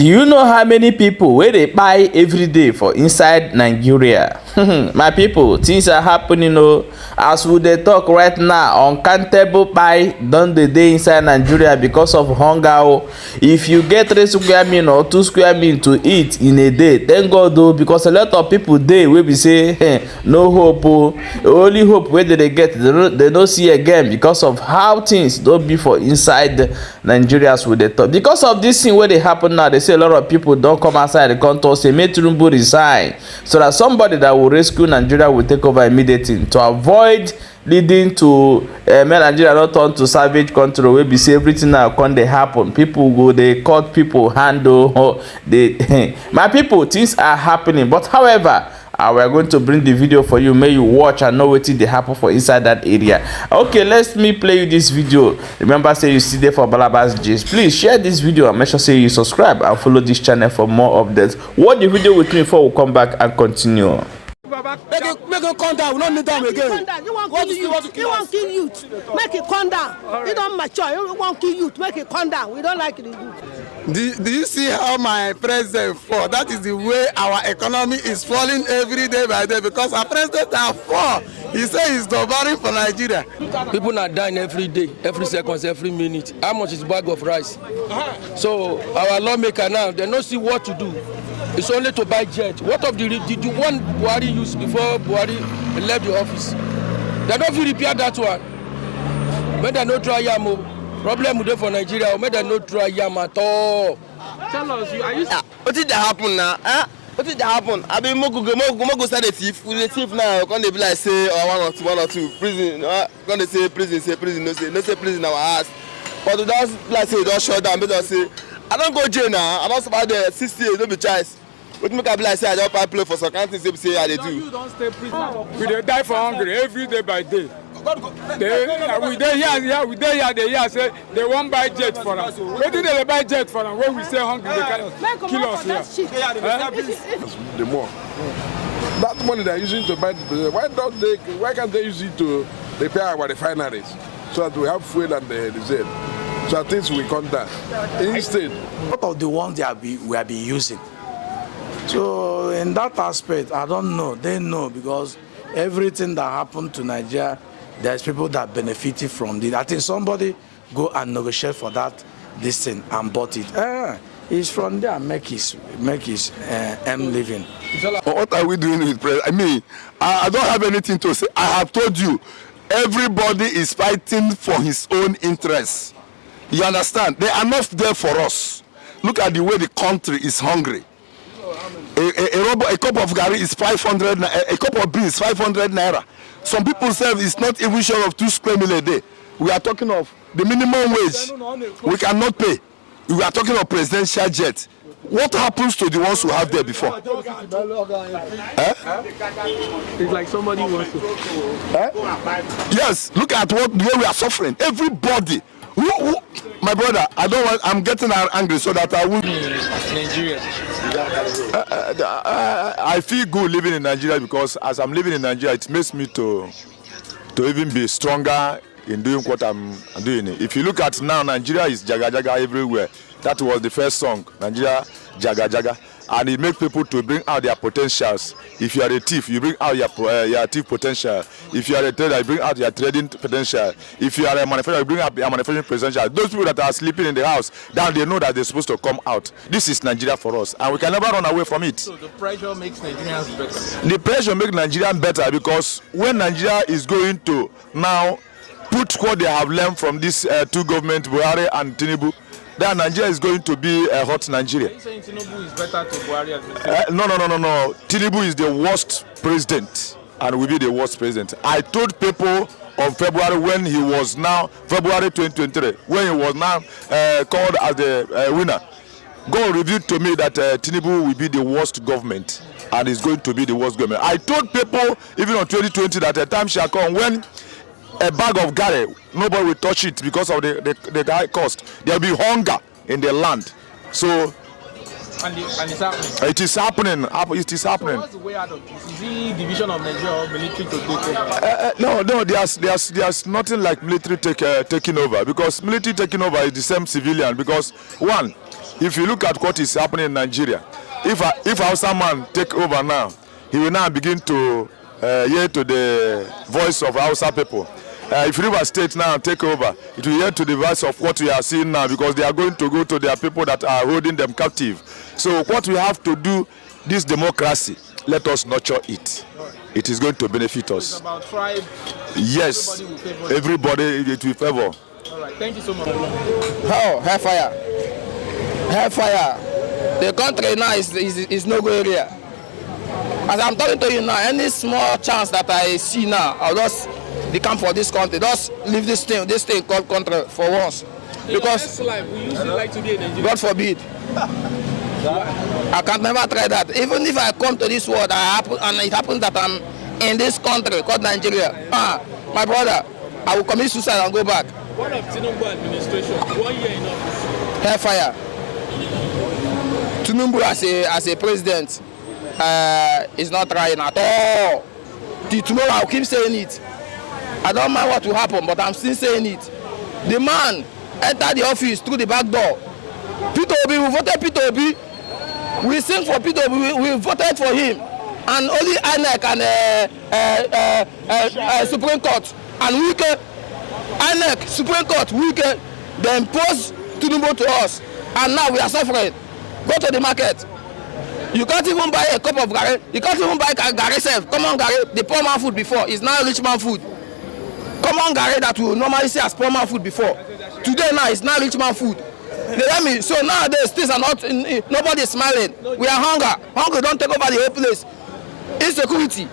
Do you know how many people wey dey kpai every day for inside Nigeria? My people, things are happening o. As we dey talk right now, uncountable kpai don dey inside Nigeria because of hunger o. If you get 3 square meal or 2 square meal to eat in a day, thank God o, because a lot of people dey wey be say no hope o. The only hope wey dey get, they no see again because of how things don be for inside Nigeria as we dey talk. Because of this thing wey dey happen now, they say a lot of people don come outside the country say make Tinubu resign so that somebody that will rescue Nigeria will take over immediately to avoid leading to make Nigeria not turn to savage country wey be say everything now come dey happen. People go dey cut people hand o. My people, things are happening, but however, we are going to bring the video for you. May you watch and know wetin dey happen for inside that area. Okay, let me play you this video. Remember, say you see there for Balabas gist. Please share this video and make sure say you subscribe and follow this channel for more updates. Watch the video with me before we come back and continue. Make it come down. We don't need them again. You want kill youth. Make it come down. You don't mature. You want kill youth. Make it come down. We don't like the youth. Do you see how my president fall? That is the way our economy is falling every day by day because our president are fall. He say he's doubling for Nigeria. People are dying every day, every second, every minute. How much is a bag of rice? So our lawmaker now, they don't see what to do. It's only to buy jet. What of the one Buhari used before Buhari left the office? They don't feel repair that one. Make they no try yam. Problem with them for Nigeria. Make they no try yam at all. Tell us, are you? What did that happen now? What did that happen? I mean, Mogo start a thief. With the thief now, can they be like say one or two prison? Can they say prison? No say prison our ass. But to just like say don't shut down. But say I don't go jail now. I don't survive there 60 years. Don't be choice. But make I be like say I don't play for some countries. They say how they do. You don't stay prisoner. We dey die for hungry every day by day. We dey here. They say they won't buy jet for us. Where did they buy jet for us? When we say hungry, they can kill us here. The more that money they're using to buy the why can't they use it to repair our refineries so that we have fuel and diesel so that things will come down instead. What of the ones we have been using? So in that aspect, I don't know. They know because everything that happened to Nigeria, there's people that benefited from it. I think somebody go and negotiate for this thing and bought it. He's from there make his living. What are we doing with president? I mean, I don't have anything to say. I have told you, everybody is fighting for his own interests. You understand? They are not there for us. Look at the way the country is hungry. A cup of gari is 500. A cup of beans is 500 naira. Some people say it's not even short of 2 square meal a day. We are talking of the minimum wage. We cannot pay. We are talking of presidential jet. What happens to the ones who have there before? It's like somebody wants to. Yes. Look at the way we are suffering. Everybody. My brother, I'm getting angry so that I will. Nigeria. I feel good living in Nigeria because as I'm living in Nigeria, it makes me to even be stronger in doing what I'm doing. If you look at now, Nigeria is jaga jaga everywhere. That was the first song, Nigeria jaga jaga, and it makes people to bring out their potentials. If you are a thief, you bring out your thief potential. If you are a trader, you bring out your trading potential. If you are a manufacturer, you bring out your manufacturing potential. Those people that are sleeping in the house, now they know that they're supposed to come out. This is Nigeria for us, and we can never run away from it. So the pressure makes Nigerians better. The pressure makes Nigerians better because when Nigeria is going to now put what they have learned from these two governments, Buhari and Tinubu, then Nigeria is going to be a hot Nigeria. Are you saying Tinubu is better to Buhari administration? No. Tinubu is the worst president and will be the worst president. I told people on February when he was now, February 2023, when he was now called as the winner, God revealed to me that Tinubu will be the worst government and is going to be the worst government. I told people even on 2020 that a time shall come when a bag of gari, nobody will touch it because of the high cost. There will be hunger in the land. So, and it's happening. It is happening. It is happening. So what's the way out of this? Is it division of Nigeria or military to take over? No. There's nothing like military taking over because military taking over is the same civilian. Because one, if you look at what is happening in Nigeria, if Hausa man take over now, he will now begin to hear to the voice of Hausa people. If River State now take over, it will hear to the voice of what we are seeing now, because they are going to go to their people that are holding them captive. So what we have to do, this democracy, let us nurture it. It is going to benefit us. It's about tribe. Yes, everybody it will favor. All right, thank you so much. Oh, hellfire. Hellfire. The country now is no good area. As I'm talking to you now, any small chance that I see now, I'll just become for this country. Just leave this thing called country for once. Because life, we usually like to be in Nigeria. God forbid. I can never try that. Even if I come to this world and it happens that I'm in this country called Nigeria, my brother, I will commit suicide and go back. One of Tinubu administration, 1 year in office. Hellfire. Tinubu as a president is not trying at all. Till tomorrow I'll keep saying it. I don't mind what will happen, but I'm still saying it. The man entered the office through the back door. Peter Obi, we voted Peter Obi. We sing for Peter Obi, we voted for him. And only INEC and Supreme Court and Wike, INEC, Supreme Court, Wike, they imposed Tinubu to us. And now we are suffering. Go to the market. You can't even buy a cup of gari. You can't even buy gari self. Common gari, the poor man food before is now rich man food. Common gari that we normally see as poor man food before. Today now is now rich man food. You hear me? So nowadays things are not. Nobody is smiling. We are hunger. Hunger don't take over the whole place. Insecurity,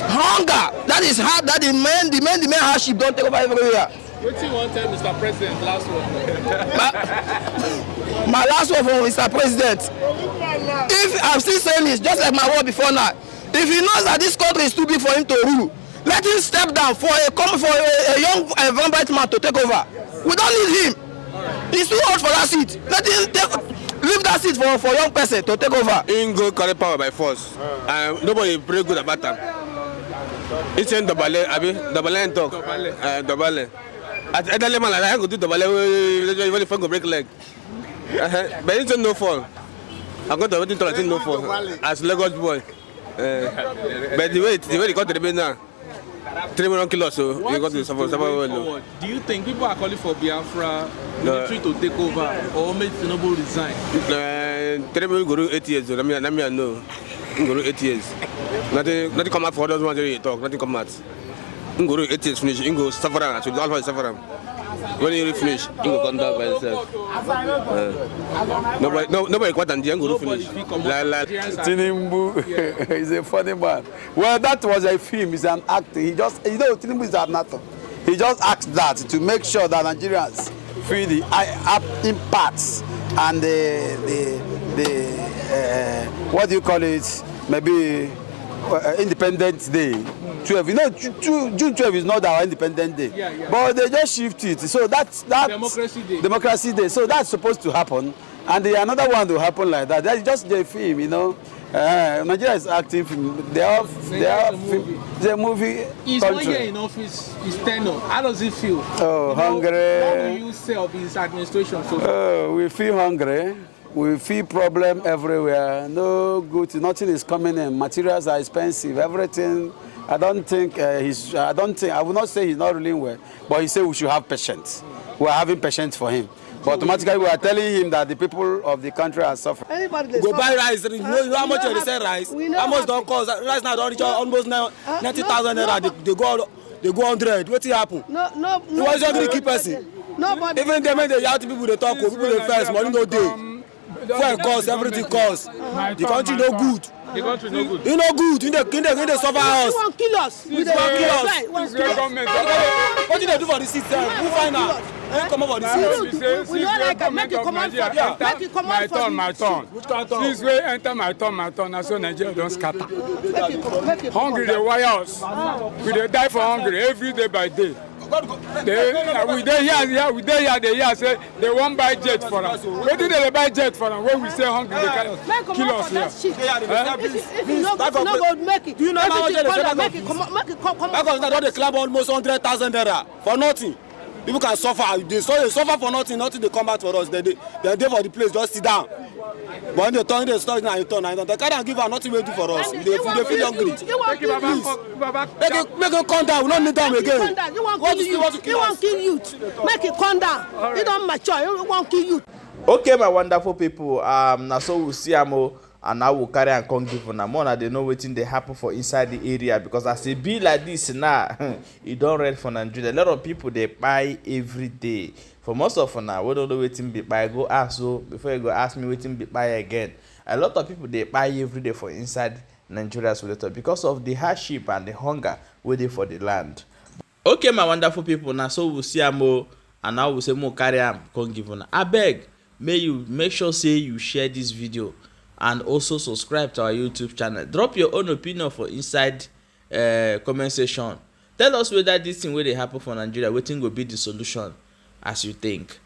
hunger. That is hard. That the main hardship don't take over everywhere. What do you want to tell Mr. President last one? My last one for Mr. President. If I'm still saying this, just like my word before now, if he knows that this country is too big for him to rule, let him step down for a young Vanguard man to take over. We don't need him. He's too old for that seat. Let him leave that seat for a young person to take over. In go carry power by force. Nobody very good about that. It's in Dobale, Dobale talk. Dobale. At elderly man, I go do Dobale when the phone go break leg. But it's no fall. I'm going to wait until I think no fall. As Lagos boy. But the way they got to the bed now. 3 million kilos, so you got to suffer. Do you think people are calling for Biafra military to take over or make Tinubu resign? 3 million go to 8 years, so I know. Go to 8 years. Nothing come out for others to talk, nothing come out. Go to 8 years finish, go suffer, so all suffer. When you finish, you go come down by yourself. Nobody quite and go to finish. Tinubu is a funny man. Well, that was a film. It's an act. He just, Tinubu is an actor. He just acts that to make sure that Nigerians feel the impacts and the what do you call it? Maybe Independence Day. 12. June 12 is not our Independence Day, but they just shift it. So that's Democracy Day. So that's supposed to happen, and another one will happen like that. That's just the film, Nigeria is acting film. They are the movie. He's country. 1 year in office. He's tenure. How does it feel? Oh, hungry. What do you say of his administration so far? We feel hungry. We feel problem everywhere. No good. Nothing is coming in. Materials are expensive. Everything. I don't think I will not say he's not ruling well, but he said we should have patience. We are having patience for him. But automatically we are telling him that the people of the country are suffering. Go buy rice. You know how much they sell rice? How much don't cost? Rice now don't reach almost 90,000 naira. They go 100. What will happen? No. You want to keep person? Nobody. Even them the young people they talk, people they first money no day. Fuel cost, everything cost. The country no good. The country no good. You no good. You dey suffer us. You want kill us? You want kill us. What did they do for the system? Who find out? Come over the system. We don't like it. Make it come out for My turn. Which kind of talk? Since we enter my turn, na so Nigeria don scatter. Make it Hungry dey wire us. We dey die for hungry every day by day. We dey here say they wan buy jet for us. Wetin dey buy jet for us when we say hungry dey kill us here? If you no go make it, do you know how much they say make it come out. Because now they claim almost 100,000 naira for nothing. people can suffer. They suffer for nothing they come back for us. They dey for the place, just sit down. But when they turn, they start now, you turn. They can't give her nothing to do for us. They feel hungry. Please, make him come down. We don't need them again. You won't kill youth. Make it come down. You don't mature. You won't kill youth. Okay, my wonderful people, now so we see am and now we carry and come give una more. They know wetin dey happen for inside the area, because as e be like this now, e don red for Nigeria. A lot of people dey buy every day. For most of una, we don't know wetin be buy. Go ask so before you go ask me wetin be buy again. A lot of people dey buy every day for inside Nigeria because of the hardship and the hunger wey dey for the land. Okay, my wonderful people, now so we see am and now we say more carry am come give una. Abeg, may you make sure say you share this video and also subscribe to our YouTube channel. Drop your own opinion for inside comment section. Tell us whether this thing wey dey happen for Nigeria, wetin go be the solution as you think.